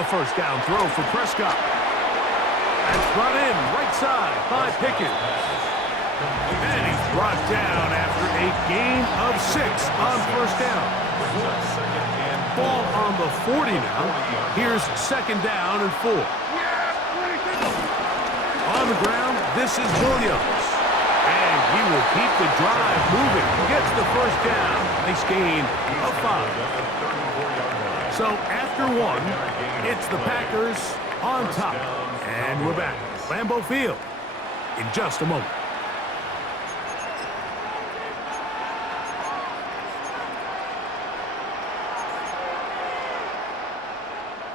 A first down throw for Prescott. That's brought in right side by Pickens. And he's brought down after a gain of 6 on first down. Ball on the 40 now. Here's second down and 4. On the ground, this is Williams. And he will keep the drive moving. Gets the first down. Nice gain of 5. So after 1, it's the Packers on top. And we're back at Lambeau Field in just a moment.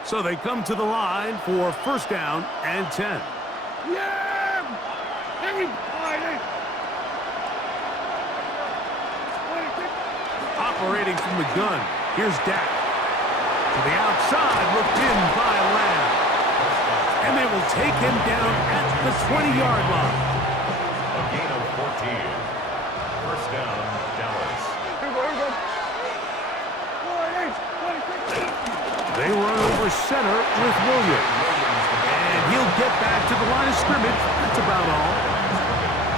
So they come to the line for first down and 10. Yeah! Everybody! Operating from the gun, here's Dak. To the outside, looked in by Lamb. And they will take him down at the 20-yard line. A gain of 14. First down, Dallas. They run over center with Williams. And he'll get back to the line of scrimmage. That's about all.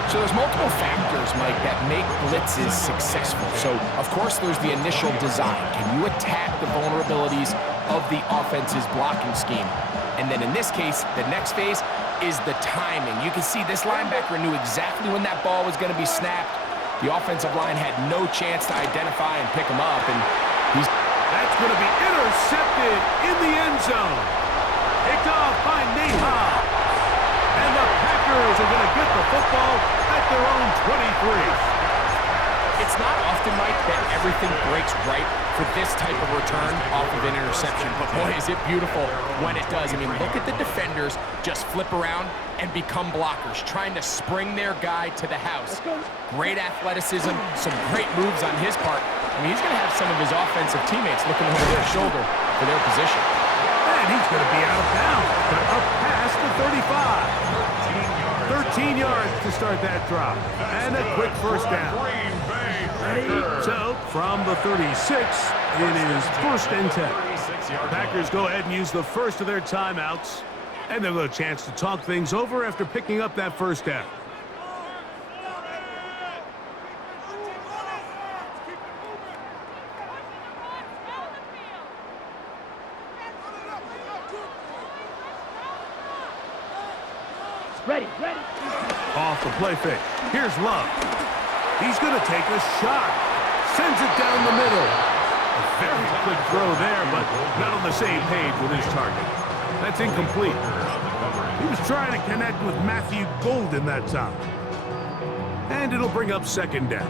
So there's multiple factors, Mike, that make blitzes successful. So, of course, there's the initial design. Can you attack the vulnerabilities of the offense's blocking scheme? And then in this case, the next phase is the timing. You can see this linebacker knew exactly when that ball was going to be snapped. The offensive line had no chance to identify and pick him up, and he's... That's going to be intercepted in the end zone. Picked off by Nate Hobbs. And the Packers are going to get the football at their own 23. It's not often, Mike, that everything breaks right for this type of return off of an interception. But boy, is it beautiful when it does. I mean, look at the defenders just flip around and become blockers, trying to spring their guy to the house. Great athleticism, some great moves on his part. I mean, he's going to have some of his offensive teammates looking over their shoulder for their position. And he's going to be out of bounds, but up past the 35. 13 yards to start that drop. And a quick first down. So, from the 36, it is first and 10. The Packers go ahead and use the first of their timeouts. And they'll get a chance to talk things over after picking up that first down. Ready. Off the play fake. Here's Love. He's going to take a shot. Sends it down the middle. A very quick throw there, but not on the same page with his target. That's incomplete. He was trying to connect with Matthew Golden that time. And it'll bring up second down.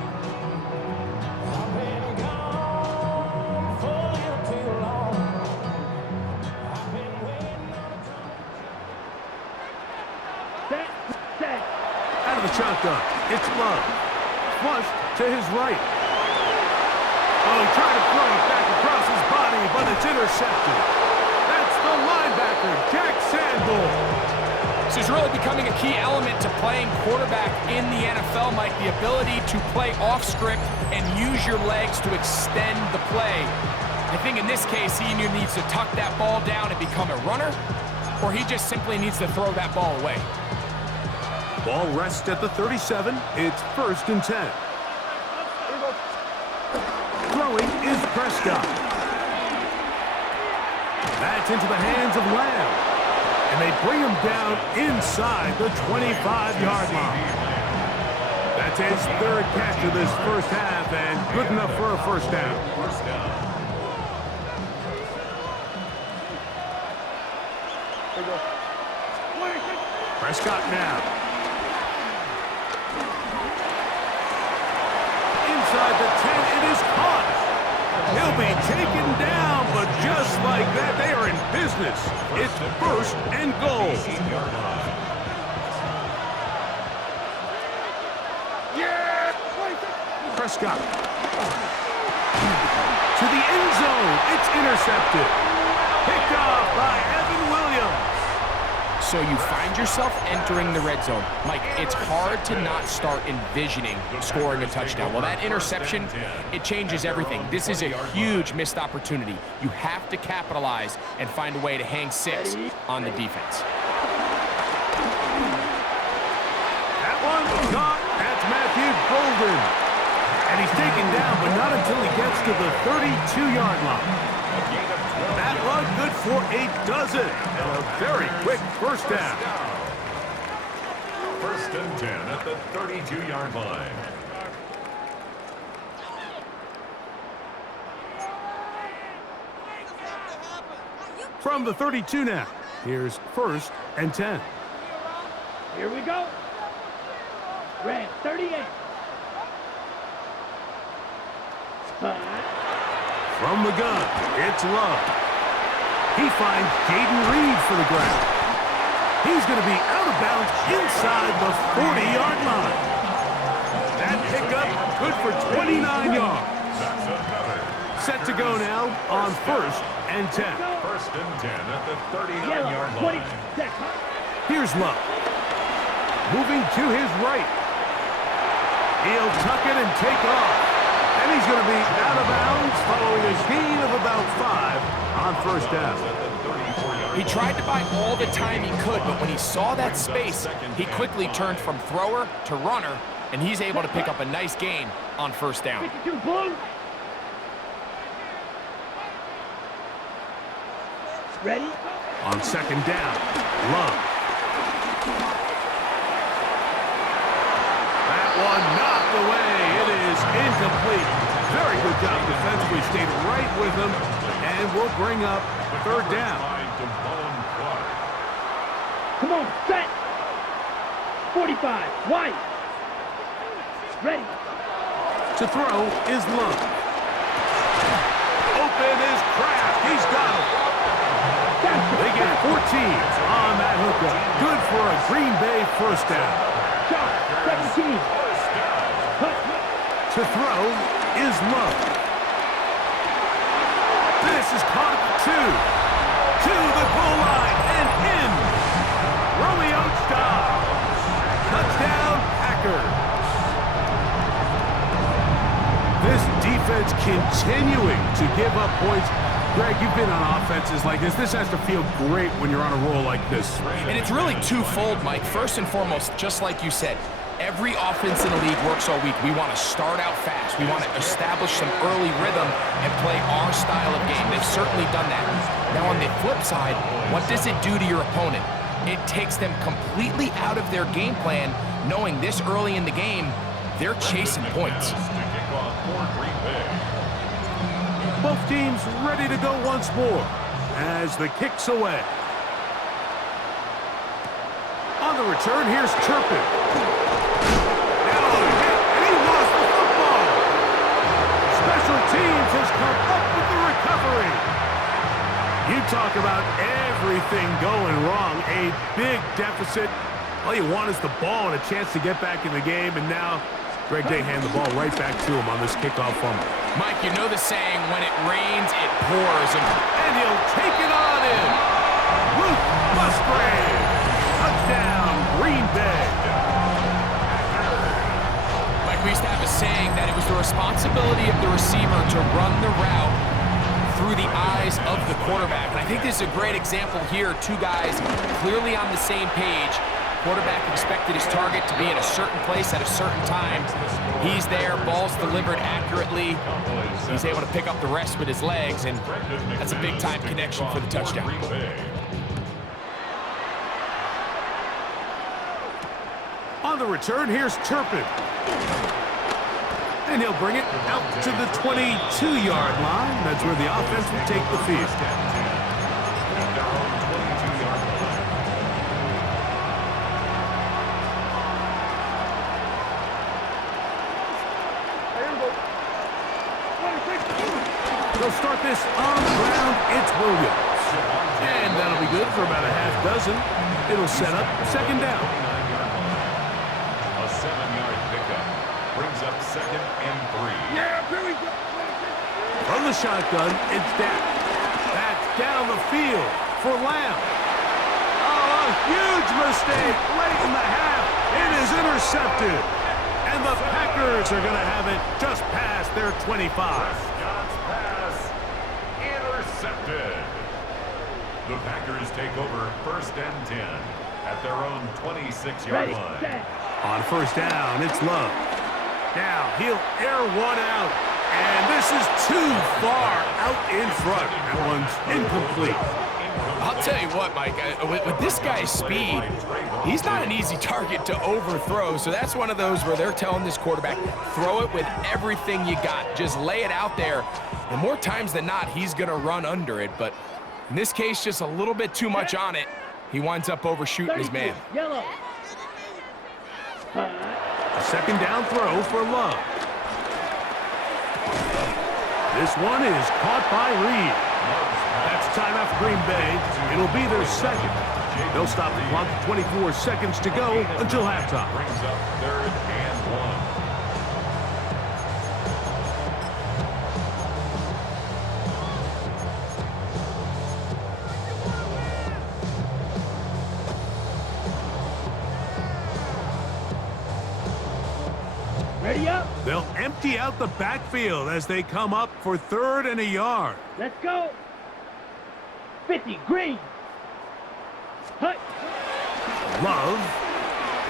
Out of the shotgun, it's Love. Flushed to his right. Oh, he tried to throw it back across his body, but it's intercepted. That's the linebacker, Jack Sanborn. This is really becoming a key element to playing quarterback in the NFL, Mike, the ability to play off script and use your legs to extend the play. I think in this case, he either needs to tuck that ball down and become a runner, or he just simply needs to throw that ball away. Ball rests at the 37. It's first and 10. Throwing is Prescott. That's into the hands of Lamb. And they bring him down inside the 25-yard line. That's his third catch of this first half, and good enough for a first down. Prescott now. Inside the 10, it is caught. He'll be taken down, but just like that, they are in business. It's first and goal. Yeah! Prescott. To the end zone. It's intercepted. Picked off by Evan Williams. So you find yourself entering the red zone. Mike, it's hard to not start envisioning scoring a touchdown. Well, that interception, it changes everything. This is a huge missed opportunity. You have to capitalize and find a way to hang 6 on the defense. That one caught. That's Matthew Golden. And he's taken down, but not until he gets to the 32-yard line. That run good for a dozen. And a very quick first down. First and 10 at the 32-yard line. From the 32 now, here's first and 10. Here we go. Red 38. From the gun, it's Love. He finds Jaden Reed for the grab. He's going to be out of bounds inside the 40-yard line. That pickup good for 29 yards. Set to go now on first and 10. First and 10 at the 39-yard line. Here's Love. Moving to his right. He'll tuck it and take off. And he's going to be out of bounds following a gain of about 5 on first down. He tried to buy all the time he could, but when he saw that space, he quickly turned from thrower to runner, and he's able to pick up a nice gain on first down. 52 blue. Ready? On second down, Love. That one knocked away. It is incomplete. Very good job defensively. Stayed right with him, and will bring up third down. Come on, set. 45, wide. Ready. To throw is Love. Open is Kraft. He's got him. They get 14 on that hookup. Good for a Green Bay first down. Shot, 17. To throw is Love. This is caught at the 2. To the goal line and in. Romeo Doubs. Touchdown, Packers. This defense continuing to give up points. Greg, you've been on offenses like this. This has to feel great when you're on a roll like this. And it's really twofold, Mike. First and foremost, just like you said, every offense in the league works all week. We want to start out fast. We want to establish some early rhythm and play our style of game. They've certainly done that. Now, on the flip side, what does it do to your opponent? It takes them completely out of their game plan, knowing this early in the game, they're chasing points. Both teams ready to go once more as the kick's away. On the return, here's Turpin. Now a hit, and he lost the football. Special teams has come up with the recovery. You talk about everything going wrong. A big deficit. All you want is the ball and a chance to get back in the game, and now Greg, they hand the ball right back to him on this kickoff fumble. Mike, you know the saying, when it rains, it pours. And he'll take it on in. Luke Musgrave. Touchdown, Green Bay. Mike, we used to have a saying that it was the responsibility of the receiver to run the route through the eyes of the quarterback. And I think this is a great example here. Two guys clearly on the same page. Quarterback expected his target to be in a certain place at a certain time. He's there, ball's delivered accurately. He's able to pick up the rest with his legs, and that's a big-time connection for the touchdown. On the return, here's Turpin. And he'll bring it out to the 22-yard line. That's where the offense will take the field. They'll start this on the ground. It's Williams. And that'll be good for about a half dozen. It'll set up second down. A 7-yard pickup brings up 2nd and 3. Yeah, here we go. From the shotgun, it's down. That's down the field for Lamb. Oh, huge mistake late in the half. It is intercepted. And the Packers are going to have it just past their 25. Prescott's pass intercepted. The Packers take over 1st and 10 at their own 26-yard Ready, line. set. On 1st down, it's Love. Now he'll air one out. And this is too far out in front. That one's incomplete. I'll tell you what, Mike, with this guy's speed, he's not an easy target to overthrow. So that's one of those where they're telling this quarterback, throw it with everything you got. Just lay it out there. And more times than not, he's going to run under it. But in this case, just a little bit too much on it. He winds up overshooting his 32, man. Yellow. A 2nd down throw for Love. This one is caught by Reed. That's timeout for Green Bay. It'll be their 2nd. They'll stop the clock at 24 seconds to go until halftime. Brings up 3rd and 1. Ready up. They'll empty out the backfield as they come up for 3rd and a yard. Let's go. 50, green. Hut. Love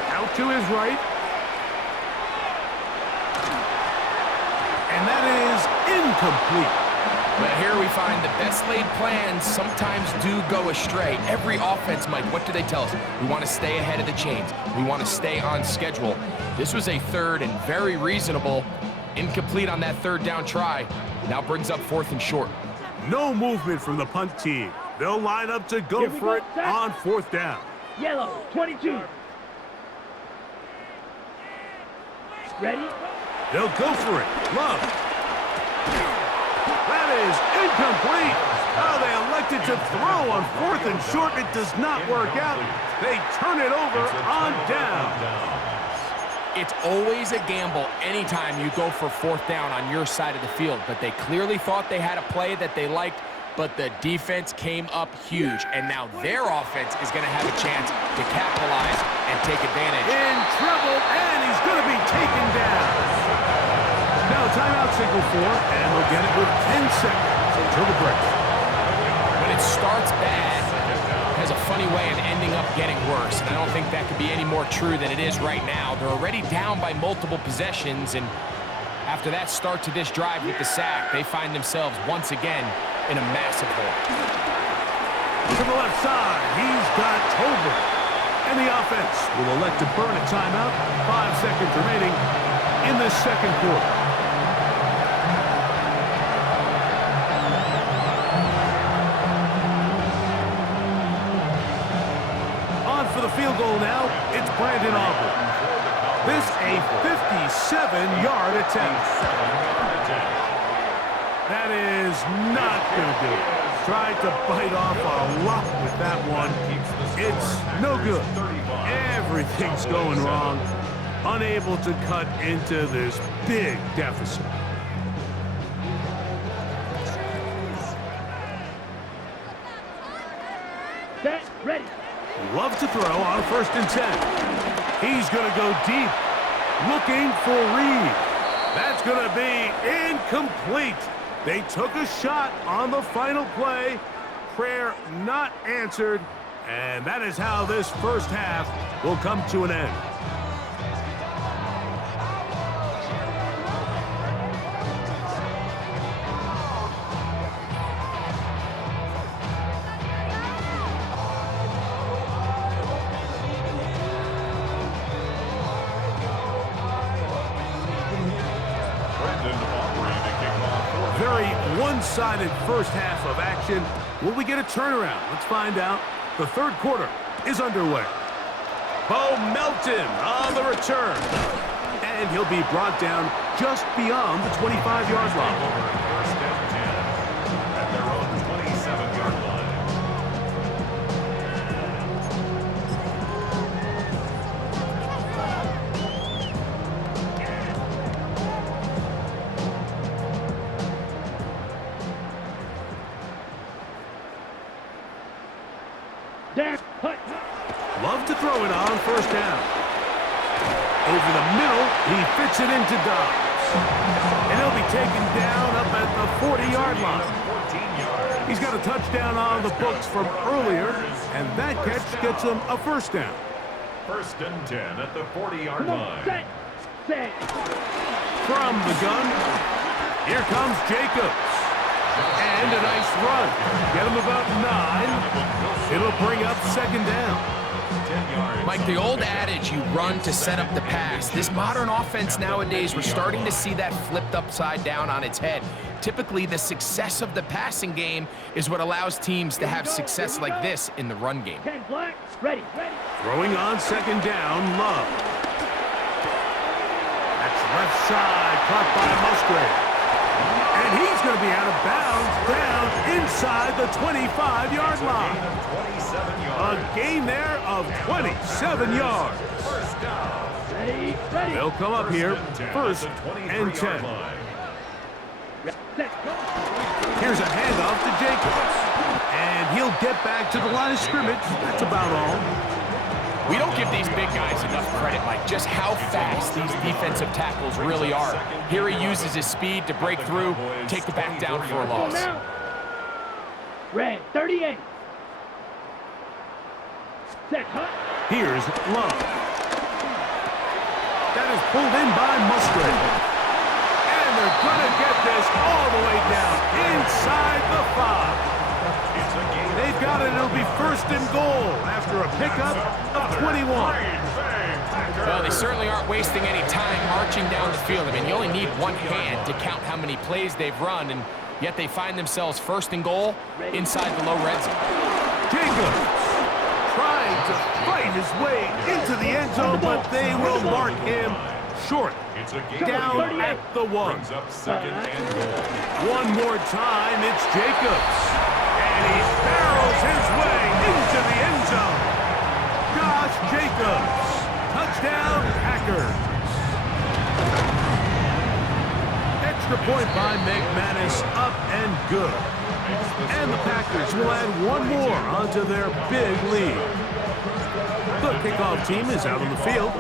out to his right. And that is incomplete. But here we find the best laid plans sometimes do go astray. Every offense, Mike, what do they tell us? We want to stay ahead of the chains. We want to stay on schedule. This was a 3rd and very reasonable. Incomplete on that 3rd down try. Now brings up 4th and short. No movement from the punt team. They'll line up to go Here we for go, it set. on 4th down. Yellow. 22. Ready. They'll go for it. Love. That is incomplete. Oh, they elected to throw on 4th and short. It does not work out. They turn it over on down. It's always a gamble anytime you go for 4th down on your side of the field, but they clearly thought they had a play that they liked, but the defense came up huge, and now their offense is going to have a chance to capitalize and take advantage. In trouble, and he's going to be taken down. Now timeout signal 4, and they'll get it with 10 seconds until the break. When it starts bad, it has a funny way of ending up getting worse, and I don't think that could be any more true than it is right now. They're already down by multiple possessions, and after that start to this drive with the sack, they find themselves once again in a massive hole. To the left side, he's got Tolbert. And the offense will elect to burn a timeout. 5 seconds remaining in the 2nd quarter. For the field goal now, it's Brandon Aubrey. This a 57-yard attempt. That is not going to do it. Tried to bite off a lot with that one. It's no good. Everything's going wrong. Unable to cut into this big deficit. Set. Ready. Love to throw on 1st and 10. He's going to go deep, looking for Reed. That's going to be incomplete. They took a shot on the final play. Prayer not answered. And that is how this 1st half will come to an end. Very one-sided 1st half of action. Will we get a turnaround? Let's find out. The 3rd quarter is underway. Bo Melton on the return. And he'll be brought down just beyond the 25-yard line. Over 1st and 10 at their own 27-yard line. Down. Hut. first down. Over the middle, he fits it into Dobbs. And he'll be taken down up at the 40-yard line. He's got a touchdown on the books from earlier, and that catch gets him a first down. First and 10 at the 40-yard line. Set. From the gun, here comes Jacobs. And a nice run. Get him about 9. It'll bring up second down. 10 yards. Mike, the old adage, you run to set up the pass. This modern offense nowadays, we're starting to see that flipped upside down on its head. Typically, the success of the passing game is what allows teams to have success like this in the run game. 10 black. Ready. Throwing on second down, Love. That's left side, caught by Musgrave. And he's going to be out of bounds down inside the 25-yard line. 27 yards. A gain there of 27 yards. First down. Ready. They'll come up here, first at the and 23-yard 10. line. Set. Go. Here's a handoff to Jacobs. And he'll get back to the line of scrimmage. That's about all. We don't give these big guys enough credit, Mike, just how fast these defensive tackles really are. Here he uses his speed to break through, take the back down for a Go loss. now. Red. 38. Set. Hut. Here's Love. That is pulled in by Musgrave. And they're going to get this all the way down inside the 5. They've got it. It'll be first and goal after a pickup of 21. Well, they certainly aren't wasting any time marching down the field. I mean, you only need one hand to count how many plays they've run, and yet they find themselves first and goal inside the low red zone. Jacobs trying to fight his way into the end zone, but they will mark him short. Down at the 1. Brings up second and goal. One more time, it's Jacobs. And he barrels his way into the end zone. Josh Jacobs. Touchdown, Packers. Extra point by McManus, up and good. And the Packers will add one more onto their big lead. The kickoff team is out on the field,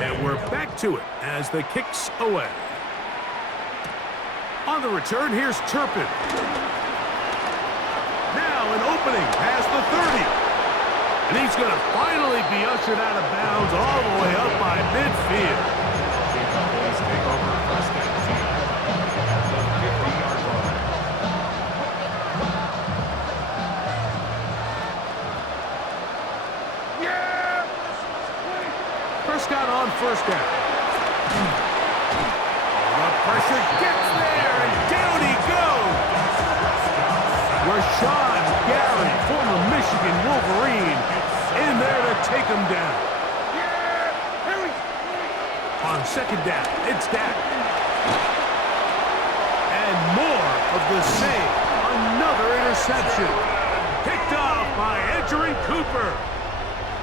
and we're back to it as the kicks away. On the return, here's Turpin. Now an opening past the 30. And he's going to finally be ushered out of bounds all the way up by midfield. Cowboys take over first and 10 at the 50-yard line. Prescott on first down. The pressure gets there, and down he goes. Rashawn Gary, former Michigan Wolverine, in there to take him down. On second down, it's Dak. And more of the same. Another interception. Picked off by Edgerrin Cooper.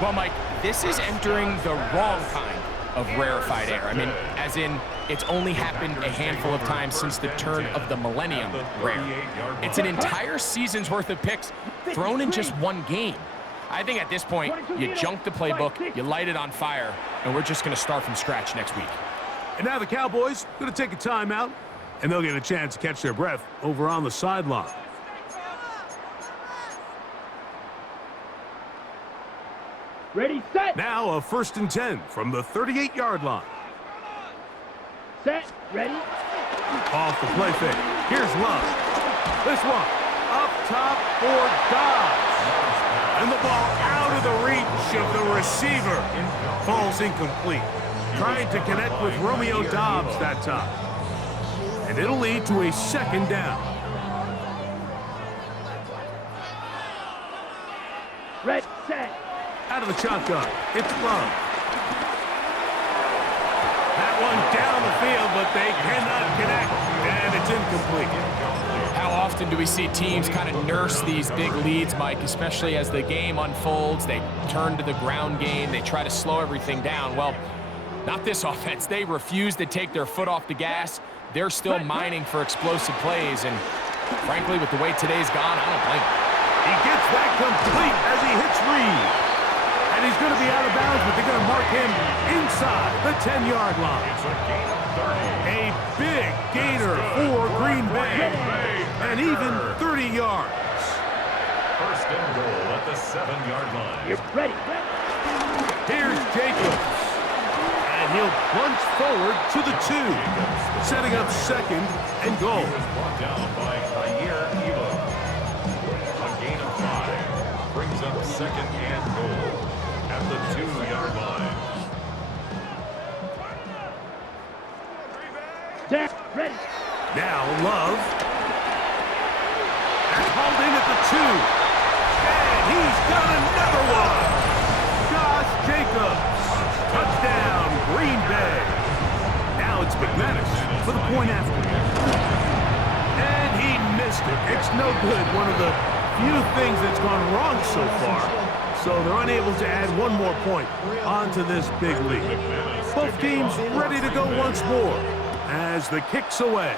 Well, Mike, this is entering the wrong kind of rarefied air. I mean, as in, it's only happened a handful of times since the turn of the millennium rare. It's an entire season's worth of picks thrown in just one game. I think at this point, you junk the playbook, you light it on fire, and we're just going to start from scratch next week. And now the Cowboys going to take a timeout, and they'll get a chance to catch their breath over on the sideline. Ready, set. Now a first and 10 from the 38-yard line. Set. Ready. Off the play fake. Here's Love. This one up top for Dobbs. And the ball out of the reach of the receiver. Falls incomplete. Trying to connect with Romeo Dobbs that time. And it'll lead to a second down. Red, set. Out of the shotgun, it's Love. That one down the field, but they cannot connect, and it's incomplete. How often do we see teams kind of nurse these big leads, Mike, especially as the game unfolds? They turn to the ground game. They try to slow everything down. Well, not this offense. They refuse to take their foot off the gas. They're still mining for explosive plays, and frankly, with the way today's gone, I don't blame them. He gets that complete as he hits Reed. And he's going to be out of bounds, but they're going to mark him inside the 10-yard line. It's a gain of 30. A big gainer for Green Bay. And even 30 yards. First and goal at the 7-yard line. You're ready. Here's Jacobs. And he'll plunge forward to the 2, setting up second and goal. He was brought down by Kaiir Elam. A gain of 5 brings up second and goal at the 2-yard line. Jack, ready. Now Love. And hauled in at the 2. And he's got another one. Josh Jacobs. Touchdown, Green Bay. Now it's McManus for the point after. And he missed it. It's no good. One of the few things that's gone wrong so far. So they're unable to add one more point onto this big lead. Both teams ready to go once more as the kick's away.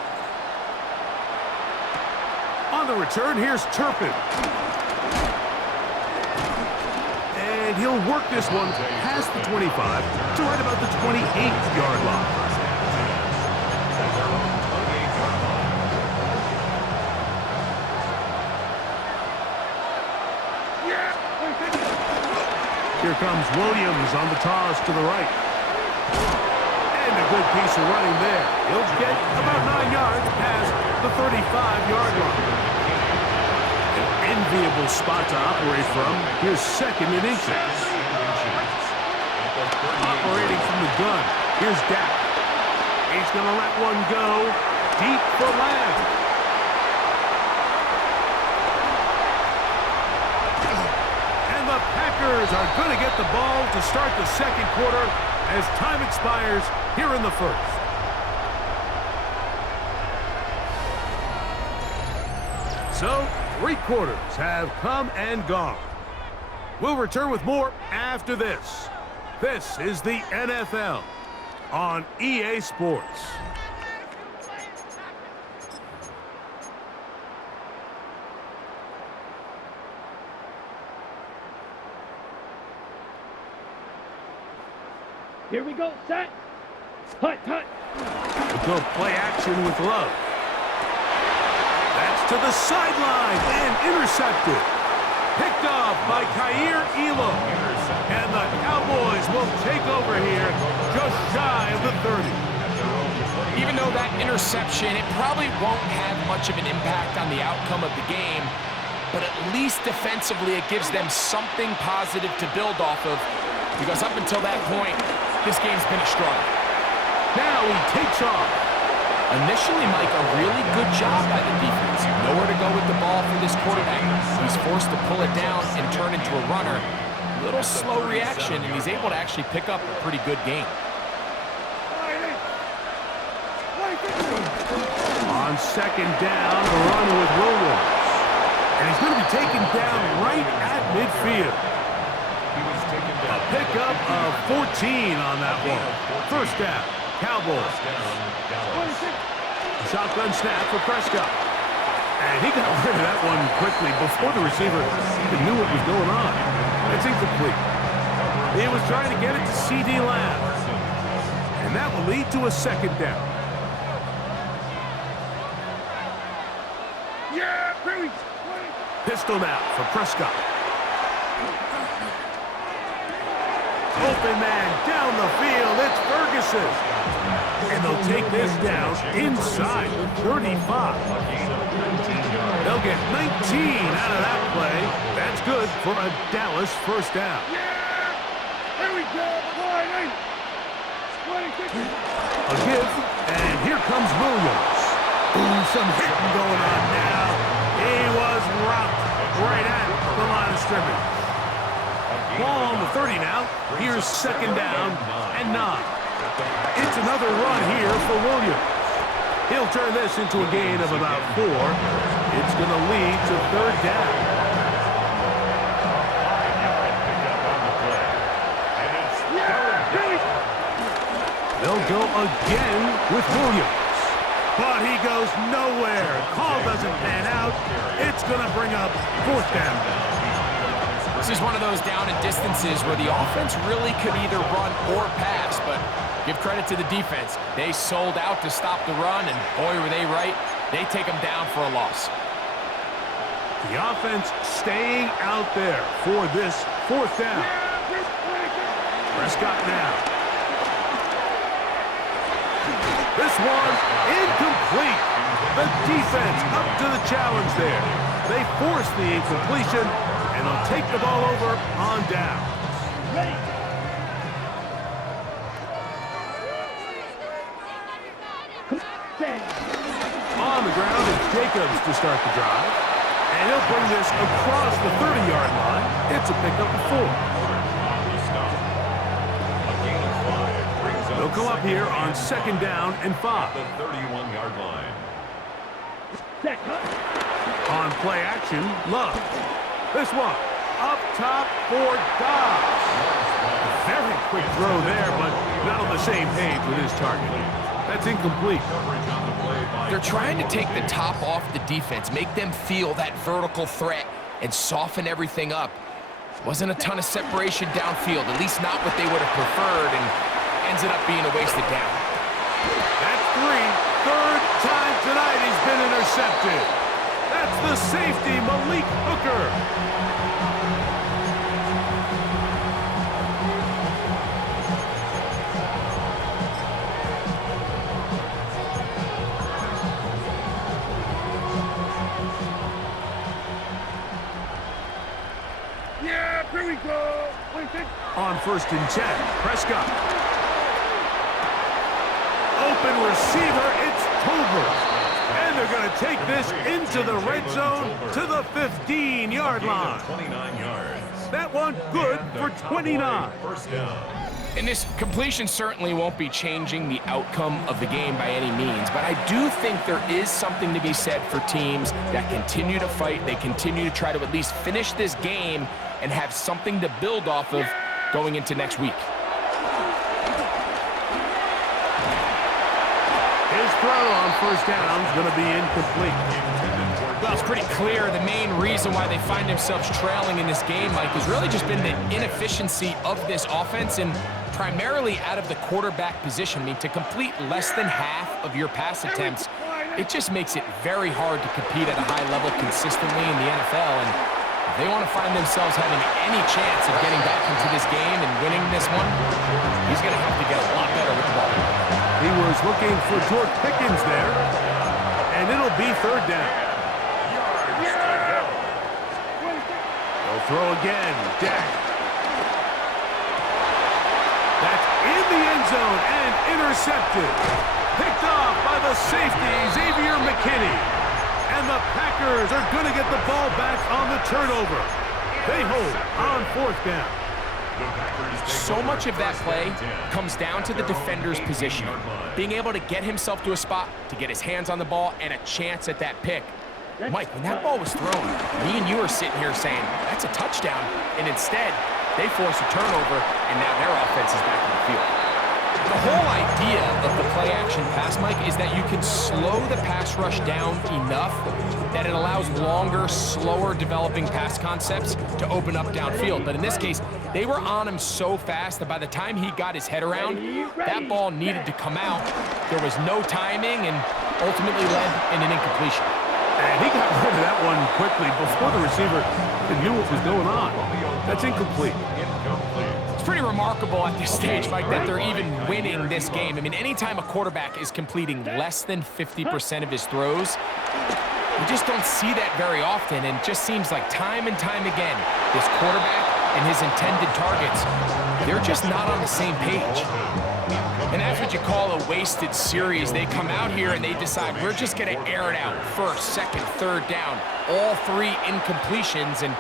On the return, here's Turpin. And he'll work this one past the 25 to right about the 28-yard line. Here comes Williams on the toss to the right. And a good piece of running there. He'll get about 9 yards past the 35-yard line. An enviable spot to operate from. Here's second and inches. Operating from the gun. Here's Dak. He's going to let one go deep for Lamb. And the Packers are going to get the ball to start the second quarter as time expires here in the first. So, 3 quarters have come and gone. We'll return with more after this. This is the NFL on EA Sports. Here we go. Set. Hut, hut. We'll go play action with Love. That's to the sideline and intercepted. Picked off by Kaiir Elam. And the Cowboys will take over here just shy of the 30. Even though that interception, it probably won't have much of an impact on the outcome of the game, but at least defensively it gives them something positive to build off of, because up until that point, this game's been a struggle. Now he takes off. Initially, Mike, a really good job by the defense. Nowhere to go with the ball for this quarterback. He's forced to pull it down and turn into a runner. Little slow reaction, and he's able to actually pick up a pretty good game. On second down, a run with Williams. And he's going to be taken down right at midfield. A pickup of 14 on that one. First down, Cowboys. Shotgun snap for Prescott. And he got rid of that one quickly before the receiver even knew what was going on. It's incomplete. He was trying to get it to C.D. Lamb. And that will lead to a second down. Pistol now for Prescott. Open man down the field. It's Ferguson. And they'll take this down inside the 35. They'll get 19 out of that play. That's good for a Dallas first down. Here we go. A give, and here comes Williams. Ooh, some hitting going on now. He was rocked right at the line of scrimmage. Ball on the 30 now. Here's second down and 9. It's another run here for Williams. He'll turn this into a gain of about 4. It's going to lead to third down. They'll go again with Williams. But he goes nowhere. Call doesn't pan out. It's going to bring up fourth down. This is one of those down and distances where the offense really could either run or pass, but give credit to the defense. They sold out to stop the run, and boy, were they right. They take them down for a loss. The offense staying out there for this fourth down. Prescott now. This one incomplete. The defense up to the challenge there. They force the incompletion, and they'll take the ball over on down. Ready. Set. On the ground is Jacobs to start the drive. And he'll bring this across the 30-yard line. It's a pickup of 4. They'll come up here on 2nd down and 5. The 31-yard line. Set. On play action, Love. This one, up top for Dobbs. Very quick throw there, but not on the same page with his target. That's incomplete. They're trying to take the top off the defense, make them feel that vertical threat, and soften everything up. Wasn't a ton of separation downfield, at least not what they would have preferred, and ends up being a wasted down. That's 3. Third time tonight he's been intercepted. That's the safety, Malik Hooker. Yeah, here we go. On 1st and 10, Prescott. Open receiver, it's Tolbert. And they're going to take this into the red zone to the 15-yard line. 29 yards. That one good for 29. First down. And this completion certainly won't be changing the outcome of the game by any means, but I do think there is something to be said for teams that continue to fight, they continue to try to at least finish this game and have something to build off of going into next week. His throw on 1st down is going to be incomplete. Well, it's pretty clear the main reason why they find themselves trailing in this game, Mike, has really just been the inefficiency of this offense and primarily out of the quarterback position. I mean, to complete less than half of your pass attempts, it just makes it very hard to compete at a high level consistently in the NFL. And if they want to find themselves having any chance of getting back into this game and winning this one, he's going to have to get a lot better with the ball. He was looking for George Pickens there, and it'll be 3rd down. They'll throw again. Dak. That's in the end zone and intercepted. Picked off by the safety, Xavier McKinney. And the Packers are going to get the ball back on the turnover. They hold on 4th down. So much of that play comes down to the defender's position. Being able to get himself to a spot, to get his hands on the ball, and a chance at that pick. Mike, when that ball was thrown, me and you are sitting here saying, that's a touchdown. And instead, they force a turnover, and now their offense is back on the field. The whole idea of the play-action pass, Mike, is that you can slow the pass rush down enough that it allows longer, slower developing pass concepts to open up downfield. But in this case, they were on him so fast that by the time he got his head around, that ball needed to come out. There was no timing and ultimately led in an incompletion. And he got rid of that one quickly before the receiver knew what was going on. That's incomplete. It's pretty remarkable at this stage, Mike, that they're even winning this game. I mean, anytime a quarterback is completing less than 50% of his throws, you just don't see that very often, and it just seems like time and time again, this quarterback and his intended targets, they're just not on the same page. And that's what you call a wasted series. They come out here and they decide, we're just going to air it out. 1st, 2nd, 3rd down, all 3 incompletions, and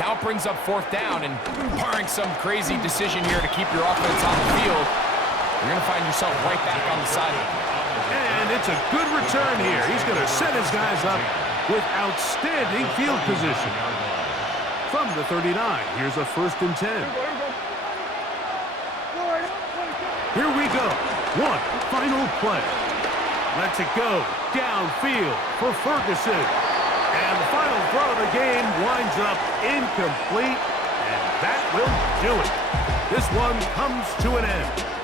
now it brings up 4th down, and barring some crazy decision here to keep your offense on the field, you're going to find yourself right back on the sideline. And it's a good return here. He's going to set his guys up with outstanding field position. From the 39, here's a 1st and 10. Here we go. One final play. Lets it go downfield for Ferguson. And the final throw of the game winds up incomplete. That will do it. This one comes to an end.